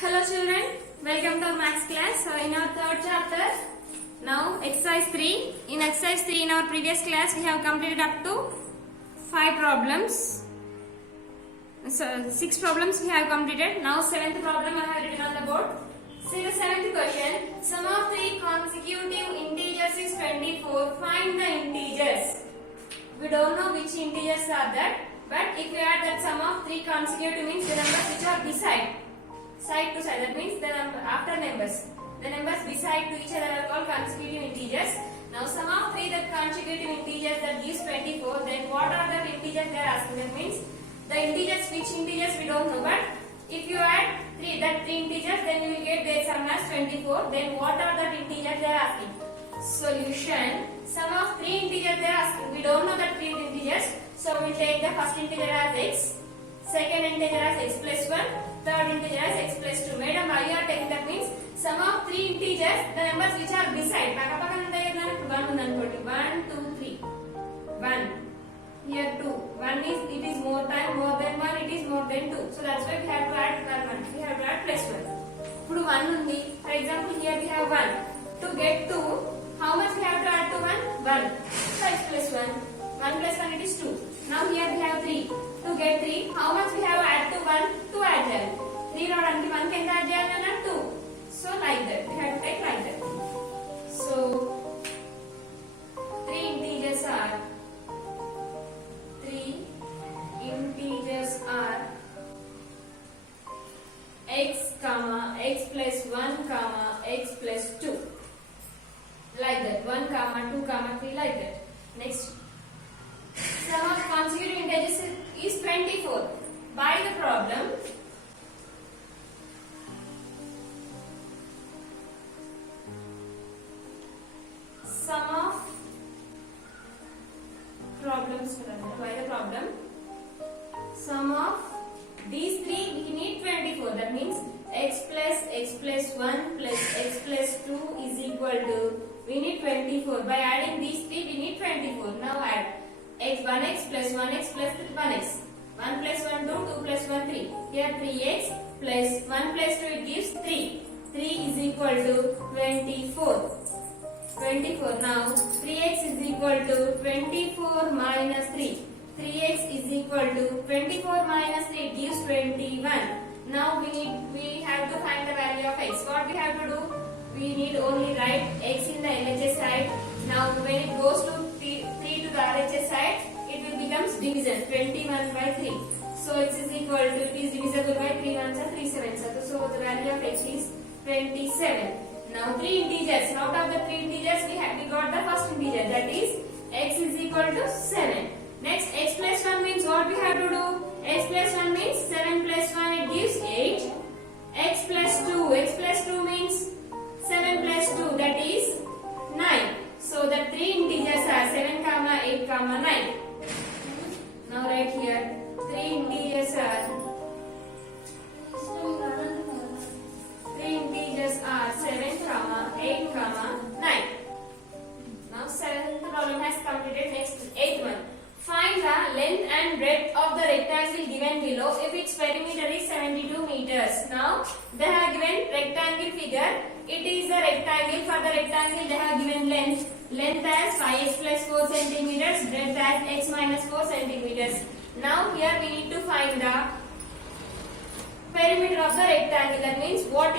Hello children, welcome to our maths class. So in our third chapter, now exercise 3. In exercise 3 in our previous class we have completed up to 5 problems. So 6 problems we have completed. Now 7th problem I have written on the board. See the 7th question. Sum of 3 consecutive integers is 24. Find the integers. We don't know which integers are that, but if we add that sum of 3 consecutive means the numbers which are beside. Side to side, that means the after numbers. The numbers beside to each other are called consecutive integers. Now sum of 3 that consecutive integers that gives 24. Then what are the integers they are asking? That means the integers, which integers we don't know, but if you add 3 integers, then you will get their sum as 24. Then what are the integers they are asking? Solution. Sum of 3 integers they are asking. We don't know that 3 integers, so we will take the first integer as x, second integer as x plus 1, third integer as x plus 2. Madam, why you are taking that means sum of 3 integers, the numbers which are beside. Paka untayi kada, 1 undankoti. 1, 2, 3. 1. Here 2. 1 is, it is more than 1, it is more than 2. So that's why we have to add 1. We have to add plus 1. Now 1 undi. For example, here we have 1. To get 2, how much we have to add to 1? 1. So x plus 1. 1 plus 1 it is 2. Now here we have 3. To get 3, how much we have to add to 1? 2 add చేయాలి. 3 రావడానికి 1 కి ఎంత add చేయాలన్నా 2. So like that. We have to take like that. So 3 integers are x comma x plus 1 comma x plus 2. Like that. 1 comma 2 comma 3 like that. Next. Sum of consecutive integers is 24. By the problem, sum of problems by the problem, sum of these 3 we need 24. That means x plus 1 plus x plus 2 is equal to, we need 24. By adding these 3 we need 24. Now add x 1x plus 1x plus 1x. 1 plus 1 2, 2 plus 1 3. Here 3x plus 1 plus 2 it gives 3. 3 is equal to 24. 24. Now 3x is equal to 24 minus 3. 3x is equal to 24 minus 3 it gives 21. Now we have to find the value of x. What we have to do? We need only write x in the LHS side. Now when it goes to 3 to the RHS side, it will becomes division 21 by 3. So x is equal to, it is divisible by 3 ones are 3 sevens. So the value of x is 27. Now 3 integers. Out of the 3 integers we got the first integer, that is x is equal to 7. Next x plus 1 means what we have to do? X plus 1 means 7 plus 1 it gives 8. X plus 2 means 7 plus 2 that is 9. So the 3 integers are 7 comma 8 comma 9. Now right here 3 integers are 7 comma 8 comma 9. Now 7th problem has completed. Next 8th one. Find the length and breadth of the rectangle given below if its perimeter is 72 meters. Now they have given rectangle figure. It is a rectangle. For the rectangle they have given length as 5x plus 4 centimeters, breadth as x minus 4 centimeters. Now here we need to find the perimeter of the rectangle. That means what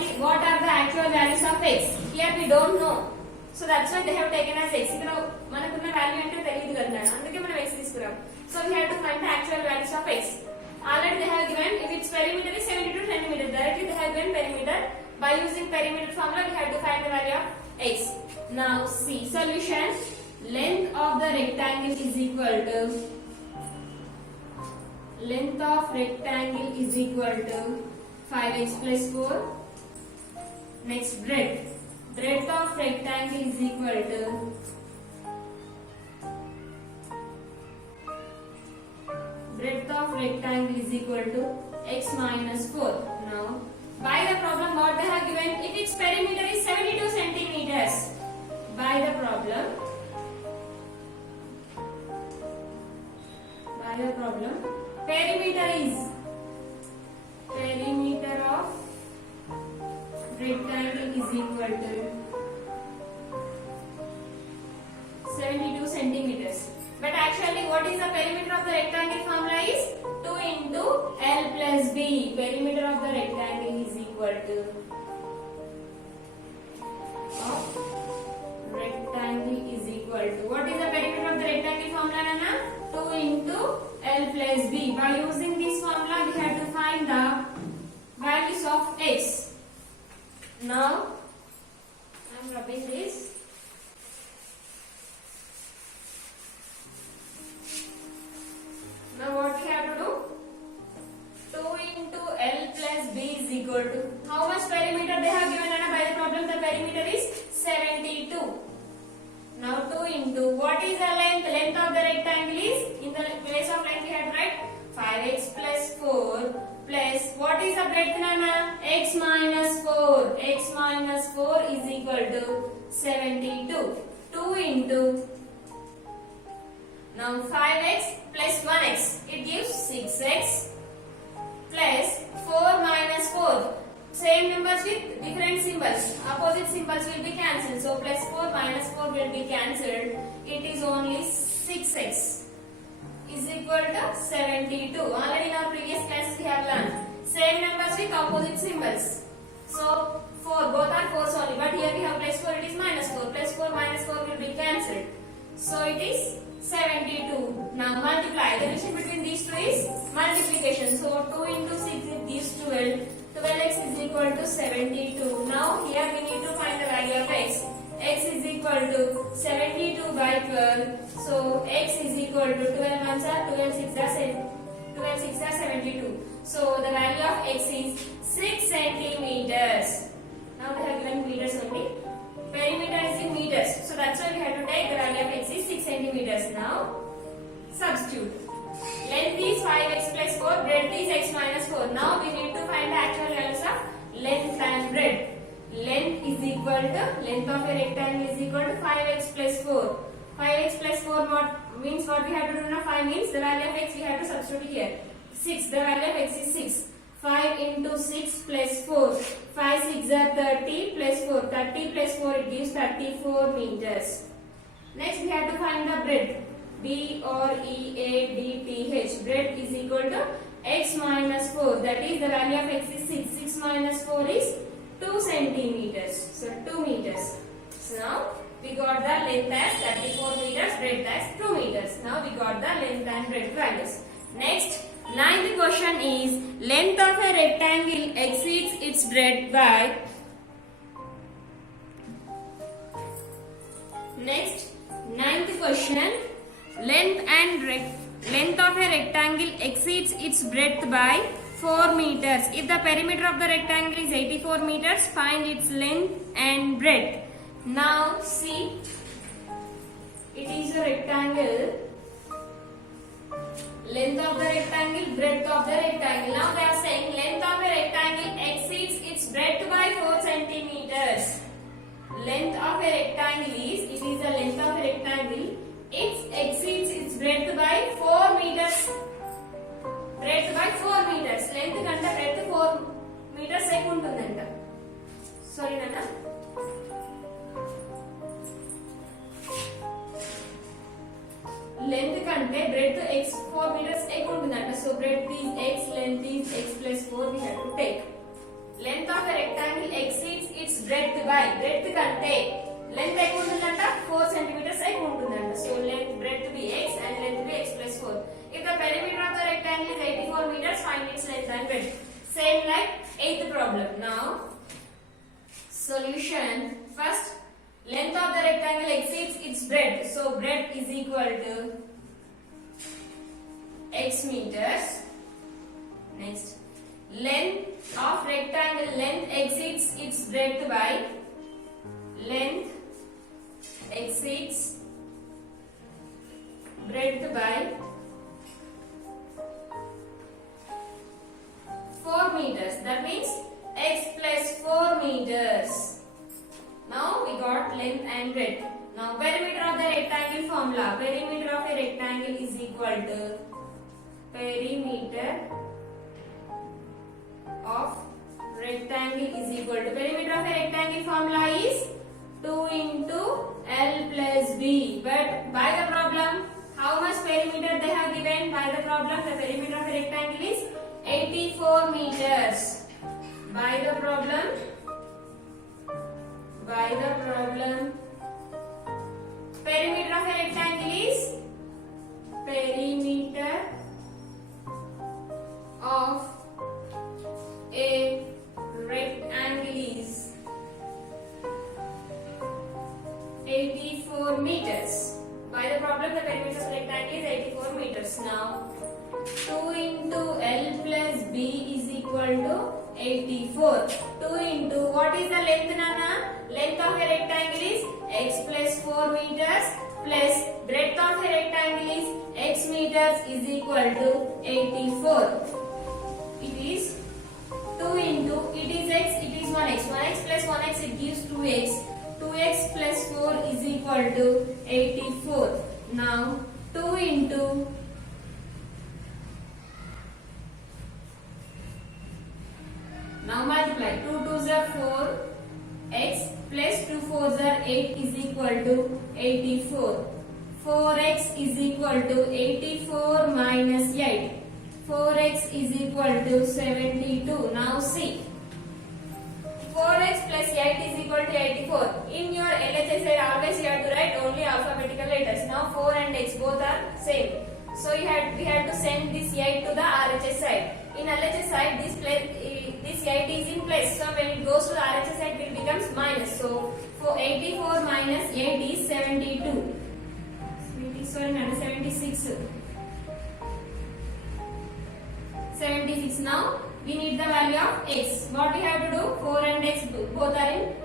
are the actual values of x? Here we don't know. So that's why they have taken as x. ఇక్కడ మనకున్న value అంటే తెలియదు కదా, అందుకే మనం x తీసుకురాం. So we have to find the actual values of x. Already they have given if its perimeter is 72 centimeters. Directly they have given perimeter. By using perimeter formula we have to find the value of x. Now see solution. Length of the rectangle is equal to, length of rectangle is equal to 5x plus 4. Next breadth. Breadth of rectangle is equal to x minus 4. Now by the problem what they have given, if its perimeter is 72 centimeters. By the problem perimeter of rectangle is equal to 72 centimeters. But actually, what is the perimeter of the rectangle formula is 2 into L plus B. Perimeter of the rectangle is equal to what is the perimeter of the rectangle formula, Nana? 2 into L plus B. By using this formula, we have to find the values of x. Now, I am rubbing this. Now, what we have to do? 2 into L plus B is equal to how much perimeter they have given, Nana? By the problem, the perimeter is 72. Now 2 into what is the length? Length of the rectangle is, in the place of length we have to write 5x plus 4 plus what is the breadth, Nana? X minus 4. X minus 4 is equal to 72. 2 into now 5x plus 1x, it gives 6x plus 4 minus 4. Same numbers with different symbols. Opposite symbols will be cancelled. So plus 4 minus 4 will be cancelled. It is only 6x is equal to 72. Already in our previous classes we have learned. Same numbers with opposite symbols. So 4, both are 4s only. But here we have plus 4, it is minus 4. Plus 4 minus 4 will be cancelled. So it is 72. Now multiply. The relation between these two is multiplication. So 2 into 6 it gives 12. 12x is equal to 72. Now here we need to find the value of x. X is equal to 72 by 12. So x is equal to 12 ones are 12 6 are 72. So the value of x is 6 centimeters. Now they have given meters only. Perimeter is in meters. So that's why we have to take the value of x is 6 centimeters. Now substitute. Length is 5x plus 4, breadth is x minus 4. Now we need to find the actual values of length and breadth. Length is equal to, length of a rectangle is equal to 5x plus 4. 5x plus 4 what means, what we have to do now? 5 means the value of x we have to substitute here. 6, the value of x is 6. 5 into 6 plus 4. 5 6 are 30 plus 4. 30 plus 4 it gives 34 meters. Next we have to find the breadth. B or E A D T H. Breadth is equal to x minus 4. That is the value of x is 6. 6 minus 4 is 2 centimeters. So 2 meters. So now we got the length as 34 meters, breadth as 2 meters. Now we got the length and breadth values. Next, ninth question is length of a rectangle exceeds its breadth by. Next, ninth question. Length of a rectangle exceeds its breadth by 4 meters. If the perimeter of the rectangle is 84 meters, find its length and breadth. Now see, it is a rectangle. Length of the rectangle, breadth of the rectangle. Now they are saying length of a rectangle exceeds its breadth by 4 centimeters. Length of a rectangle is, it is the length of a rectangle. It exceeds its breadth by 4 meters. Breadth by 4 meters. Length kanta breadth 4 meters ఎక్కువ ఉంటుందంట. Sorry Nana. Length kante breadth x 4 meters ఎక్కువ ఉంటుందంట. So breadth is x, length is x plus 4 we have to take. Length of a rectangle exceeds its breadth by, breadth kante length ఎక్కువ ఉంటుందంట 4 centimeters ఎక్కువ ఉంటుందంట. So length breadth be x and length be x plus 4. If the perimeter of the rectangle is 84 meters, find its length and breadth. Same like 8th problem. Now solution. First, length of the rectangle exceeds its breadth. So breadth is equal to x meters. Next, length of rectangle, length exceeds its breadth by, length exceeds breadth by 4 meters. That means x plus 4 meters. Now we got length and breadth. Now perimeter of the rectangle formula. Perimeter of a rectangle is equal to perimeter of rectangle is equal to perimeter a rectangle formula is 2 into L plus B. But by the problem, how much perimeter they have given? By the problem, the perimeter of a rectangle is 84 meters. By the problem, perimeter of a rectangle is perimeter of a rectangle is 84 meters. By the problem, the perimeter of the rectangle is 84 meters. Now, 2 into L plus B is equal to 84. 2 into what is the length, Nana? Length of a rectangle is x plus 4 meters plus breadth of a rectangle is x meters is equal to 84. It is 2 into, it is x, it is 1x. 1x plus 1x, it gives 2x. 2x plus 4 is equal to 84. Now 2 into now multiply 2 2s are 4 x plus 2 4s are 8 is equal to 84. 4x is equal to 84 minus 8. 4x is equal to 72. Now see, 4x plus 8 is equal to 84. In your LHS side, always you have to write only alphabetical letters. Now 4 and x both are same. So we had to send this 8 to the RHS side. In LHS side, this 8 is in plus. So when it goes to the RHS side, it becomes minus. So for 84 minus 8 is 72. 76. 76. Now we need the value of x. What we have to do? 4 and x both are in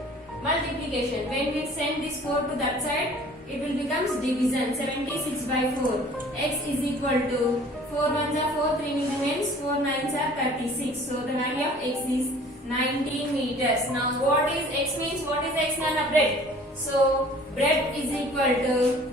multiplication. When we send this 4 to that side, it will become division. 76 by 4. X is equal to 4 ones are 4, 3 remains, 4 nines are 36. So the value of x is 19 meters. Now what is x means? What is x, Nana? Breadth. So breadth is equal to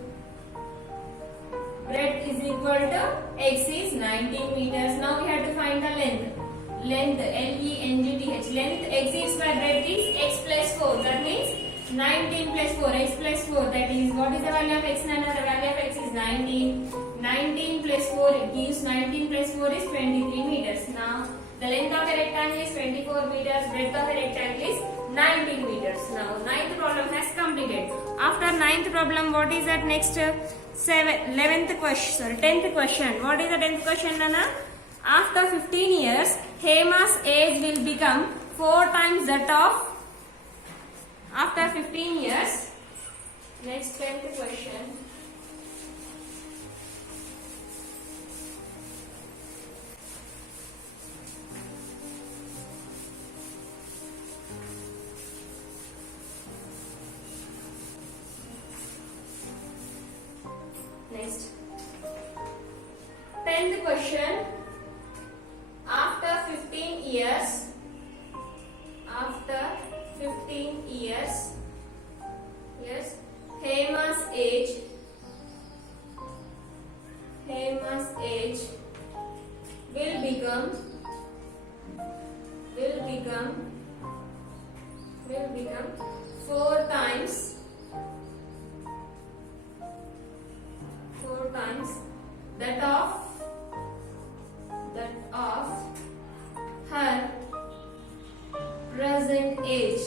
x is 19 meters. Now we have to find the length. Length, L-E-N-G-T-H. Length x is by breadth is x plus 4. That means 19 plus 4. X plus 4. That is, what is the value of x, Nana? The value of x is 19. 19 plus 4, it gives 19 plus 4 is 23 meters. Now the length of a rectangle is 24 meters. Breadth of a rectangle is 19 meters. Now 9th problem has completed. After 9th problem, what is that next? 11th question, sorry, 10th question. What is the 10th question, Nana? After 15 years, Hema's age will become 4 times that of. After 15 years, next 10th question. Next, 10th question. After 15 years, yes, Hema's age will become 4 times that of her present age.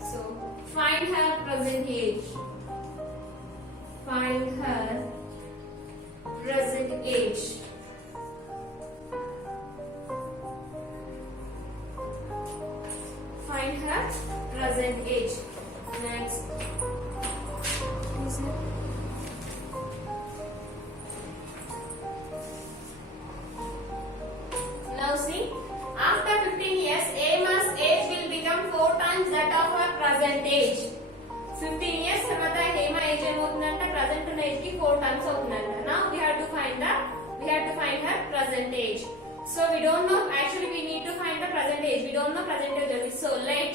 So find her present age. Find her present age. Find her present age. Next. Now see, after 15 years, Emma's age will become 4 times that of her present age. 15 years తర్వాత Emma age ఏమవుతుందంట? Present ఉన్న age కి 4 times అవుతుందంట. Now we have to find her present age. So we don't know, actually we need to find the present age. We don't know present age only. So let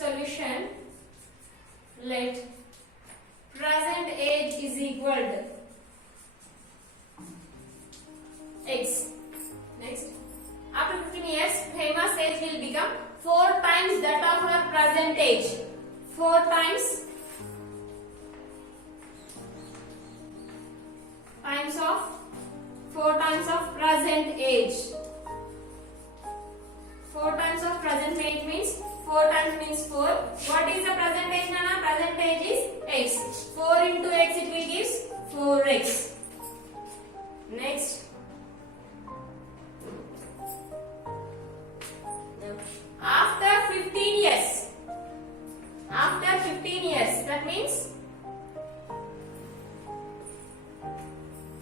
solution, let present age is equal to x. Next, age will become 4 times that of her present age. 4 times of present age. 4 times of present age means 4 times means 4. What is the present age, Nana? Present age is x. 4 into x it will give 4x. Next. After 15 years. After 15 years, that means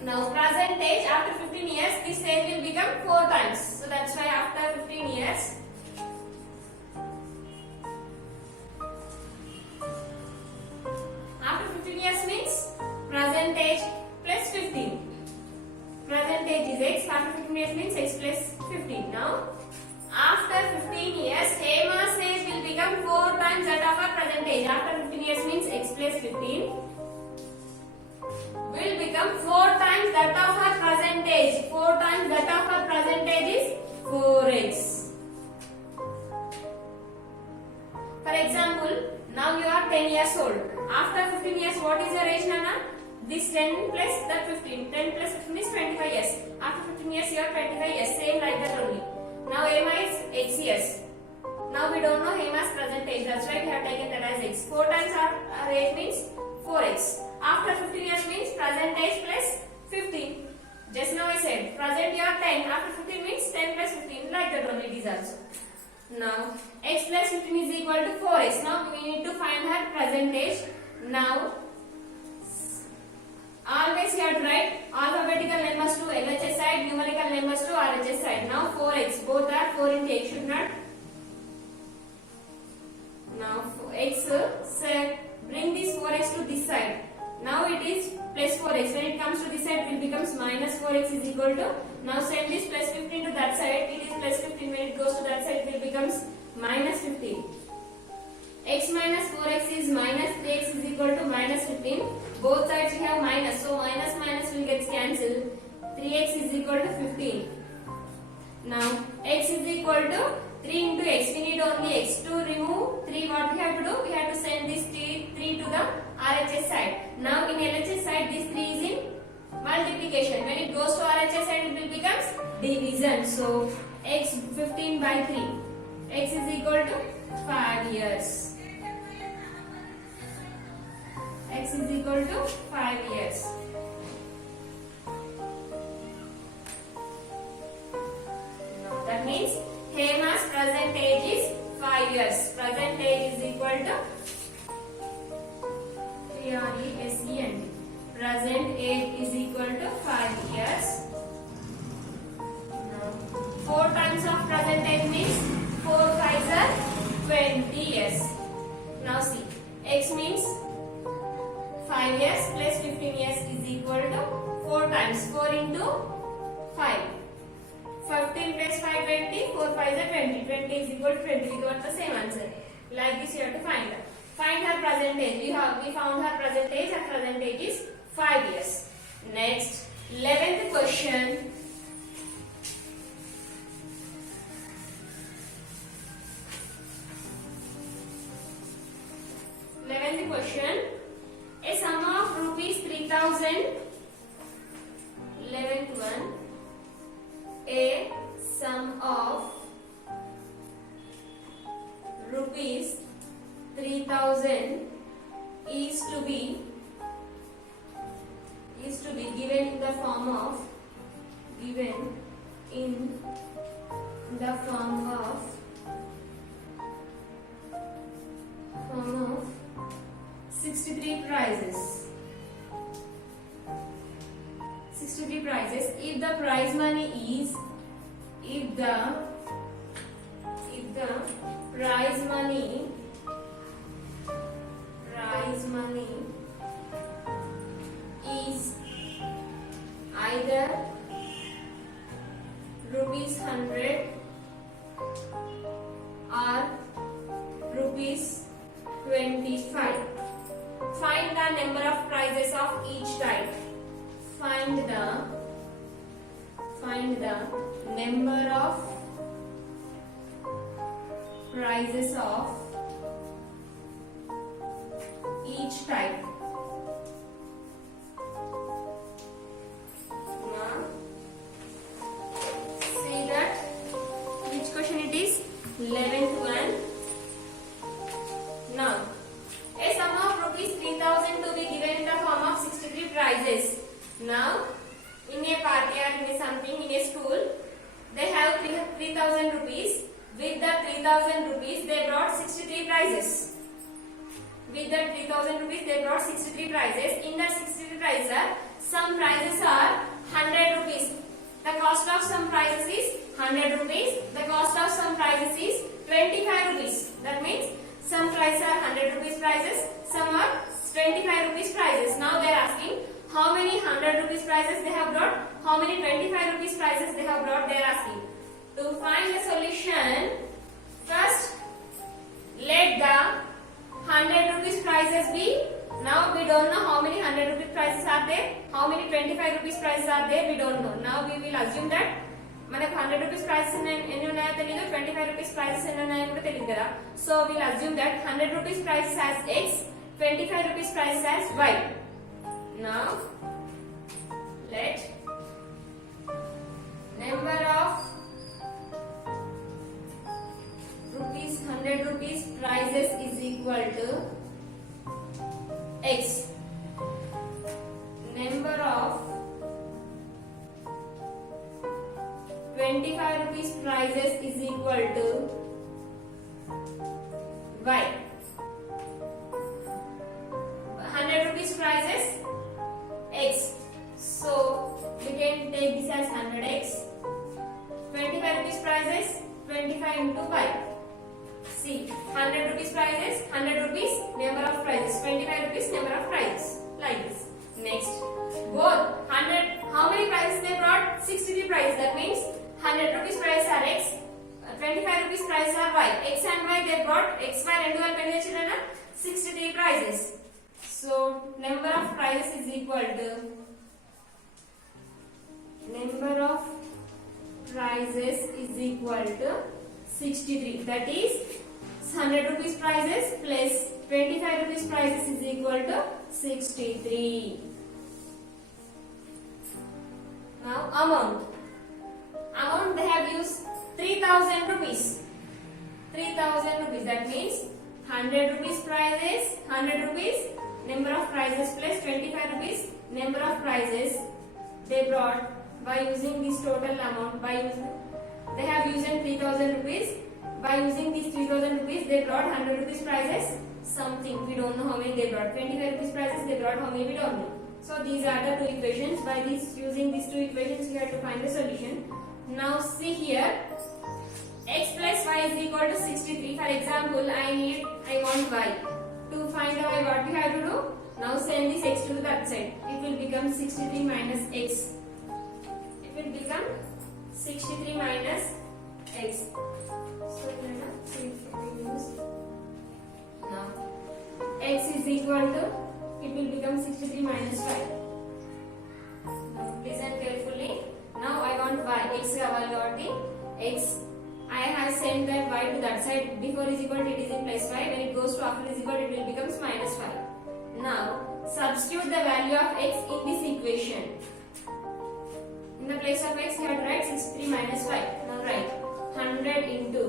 now present age after 15 years, this age will become 4 times. So that's why after 15 years, after 15 years means present age plus 15. Present age is x, after 15 years means x plus 15. Now, after 15 years, Hema's age will become 4 times that of her present age. After 15 years means x plus 15 will become 4 times that of her present age. 4 times that of her present age is 4x. For example, now you are 10 years old. After 15 years, what is your age, Nana? This 10 plus that 15. 10 plus 15 is 25 years. After 15 years, you are 25 years. Same like that only. Now Hema is x years. Now we don't know Hema's present age. That's why we have taken that as x. 4 times our age means 4x. After 15 years means present age plus 15. Just now I said present you are 10. After 15 means 10 plus 15. Like that only it is also. Now x plus 15 is equal to 4x. Now we need to find her present age. Now always you have to write alphabetical numbers to LHS side, numerical numbers to RHS side. Now 4x, both are 4 into x, should not. Now x, so bring this 4x to this side. Now it is plus 4x. When it comes to this side, it becomes minus 4x is equal to. Now send this plus 15 to that side. It is plus 15. When it goes to that side, it becomes minus 15. X minus 4x is minus 3x is equal to minus 15. Both sides we have minus, so minus minus will get cancelled. 3x is equal to 15. Now x is equal to 3 into x. We need only x. To remove 3, what we have to do? We have to send this 3 to the RHS side. Now in LHS side, this 3 is in multiplication. When it goes to RHS side, it will becomes division. So x 15 by 3. X is equal to 5 years. X is equal to 5 years. Now that means Hema's present age is 5 years. Present age is equal to present. Present age is equal to 5 years. Now 4 times of present age means 4 5s are 20 years. Now see, x means 5 years plus 15 years is equal to 4 times 4 into 5. 15 plus 5 20, 4 5s are 20. 20 is equal to 20. We got the same answer. Like this you have to find her. Find her present age. We found her present age. Her present age is 5 years. Next, 11th question. A sum of rupees 3000. 11th one. A sum of rupees 3000 is to be given in the form of 63 prizes. 63 prizes. If the prize money is either rupees 100 or rupees 25. Find the number of prizes of each type. Find the number of prices of each type. Now, see that which question it is? 11th one. Now, a sum of rupees 3,000 to be given in the form of 63 prizes. Now, in a party or in a something in a school, they have 3,000 rupees. With the 3,000 rupees, they brought 63 prizes. With the 3,000 rupees, they brought 63 prizes. In the 63 prizes, some prizes are 100 rupees. The cost of some prizes is 100 rupees. The cost of some prizes is 25 rupees. That means some prizes are 100 rupees prizes, some are 25 rupees prizes. Now they are asking how many 100 rupees prizes they have brought, how many 25 rupees prizes they have brought. They are asking. To find the solution, first let the 100 rupees prizes be. Now we don't know how many 100 rupees prizes are there, how many 25 rupees prizes are there, we don't know. Now we will assume that మనకు 100 rupees prices ఎన్ని ఉన్నాయో తెలియదు, 25 rupees prices ఎన్ని ఉన్నాయో కూడా తెలియదు కదా. So will assume that 100 rupees prices as x, 25 rupees prices as y. Now let number of rupees 100 rupees prices is equal to x. Number of 25 rupees prices is equal to y. 100 rupees prices x. So we can take this as 100x. 25 rupees prices 25 into y. See, 100 rupees prices, 100 rupees number of prizes, 25 rupees number of prizes, like this. Next, both 100, how many prizes they brought? 63 prizes. That means 100 rupees prices are x, 25 rupees prices are y. X and y they brought, x y rendu value pen children 63 prizes. So number of prizes is equal to number of prizes is equal to 63. That is 100 rupees prizes plus 25 rupees prizes is equal to 63. Now amount they have used 3,000 rupees. 3,000 rupees. That means 100 rupees prizes, 100 rupees number of prizes plus 25 rupees number of prizes they brought by using this total amount. They have used 3,000 rupees. By using these 3,000 rupees, they brought 100 rupees prizes. Something we don't know how many they brought. 25 rupees prizes they brought how many we don't know. So these are the two equations. By using these two equations, we have to find the solution. Now see here, x plus y is equal to 63. For example, I want y. To find the y, what we have to do? Now send this x to the other side. It will become 63 minus x. It will become 63 minus x. So now x is equal to, it will become 63 minus 5. Now listen carefully. Now I want y, x kavalli x. I have sent that y to that side. Before is equal to it is in plus 5. When it goes to after is equal to it will becomes minus 5. Now substitute the value of x in this equation. In the place of x you have to write 63 minus 5. Now write 100 into,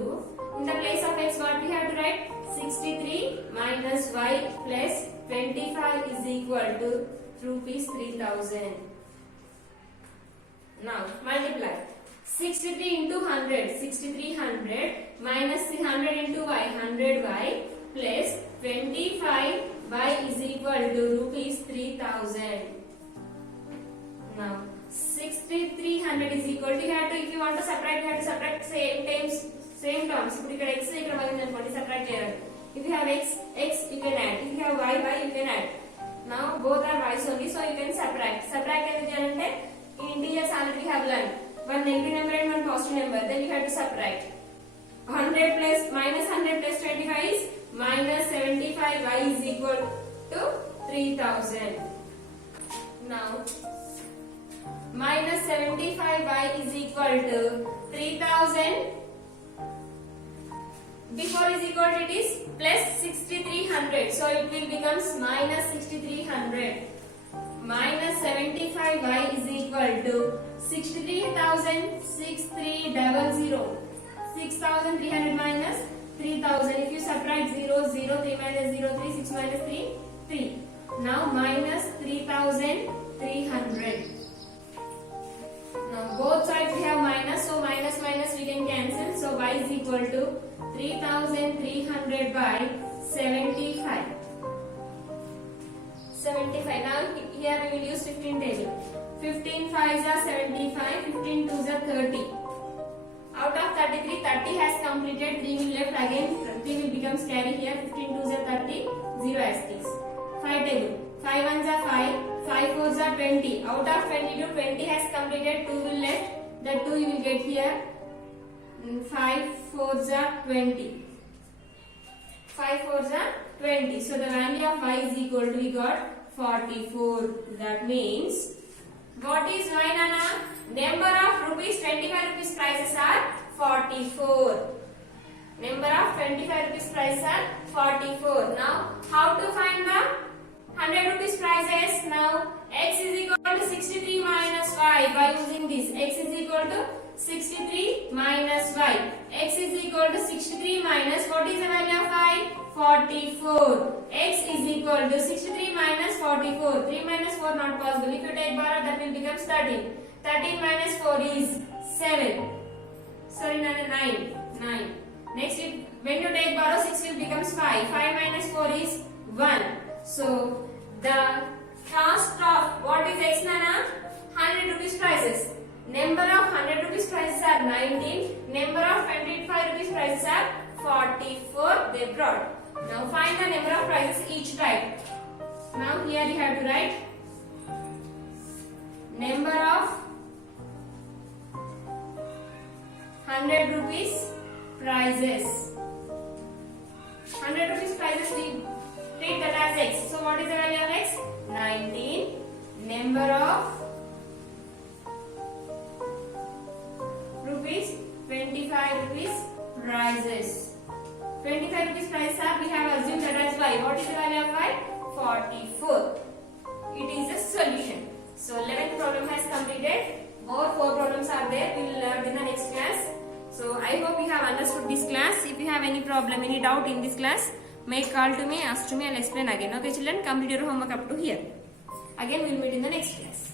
in the place of x what we have to write? 63 minus y plus 25 is equal to rupees 3,000. Now multiply 63 into 100, 6300 minus 100 into y, 100y plus 25y is equal to rupees 3,000. Now 6300 is equal to, if you want to subtract, you have to subtract same terms. ఇప్పుడు ఇక్కడ x ఇక్కడ y ఉందనుకోండి, subtract చేయాలి. If you have x, you can add. If you have y, you can add. Now both are y's only, so you can subtract. Subtract ఎందుకు చేయాలంటే in integers already we have learned one negative number and one positive number. Then you have to subtract. 100 plus minus 100 plus 25 is minus 75y is equal to 3,000. Now minus 75y is equal to 3,000 before is equal to it is plus 6300, so it will becomes minus 6300. Minus 75y is equal to 63,6300. 6,300 minus 3,000. If you subtract 0, 0, 3 minus 0, 3, 6 minus 3, 3. Now minus 3,300. Now both sides we have minus, so minus minus we can cancel. So y is equal to 3,300 by 75. 75. Now here we will use 15 table. 15 5s are 75, 15 2s are 30. Out of 33, 30 has completed, 3 will left again, 3 will becomes carry here, 15 2s are 30, 0 as is. 5 table. 5 1s are 5, 5 4s are 20. Out of 22, 20 has completed, 2 will left, that 2 you will get here. 5 4s are 20. 5 4s are 20. So the value of y is equal to, we got 44. That means, what is y, Nana? Number of rupees 25 rupees prices are 44. Number of 25 rupees prices are 44. Now, how to find the 100 rupees prices? Now, x is equal to 63 minus y by using this. X is equal to 63 minus y. X is equal to 63 minus, what is the value of y? 44. X is equal to 63 minus 44. 3 minus 4 not possible. If you take borrow, that will become 13. 13 minus 4 is 7. Sorry, 9. 9. Next, when you take borrow, 6 will becomes 5. 5 minus 4 is 1. So, the cost of, what is x, Nana? 100 rupees prices. Number of 100 rupees prices are 19. Number of 25 rupees prices are 44. They brought. Now find the number of prices each type. Now here you have to write number of 100 rupees prices. 100 rupees prices we take that as x. So what is the value of x? 19. Number of rupees 25 rupees prices. 25 rupees prices are, we have assumed that as y. What is the value of y? 44. It is a solution. So 11th problem has completed. More 4 problems are there. We will learn in the next class. So I hope you have understood this class. If you have any problem, any doubt in this class, make call to me, ask to me, I'll explain again. Okay children, complete your homework up to here. Again we will meet in the next class.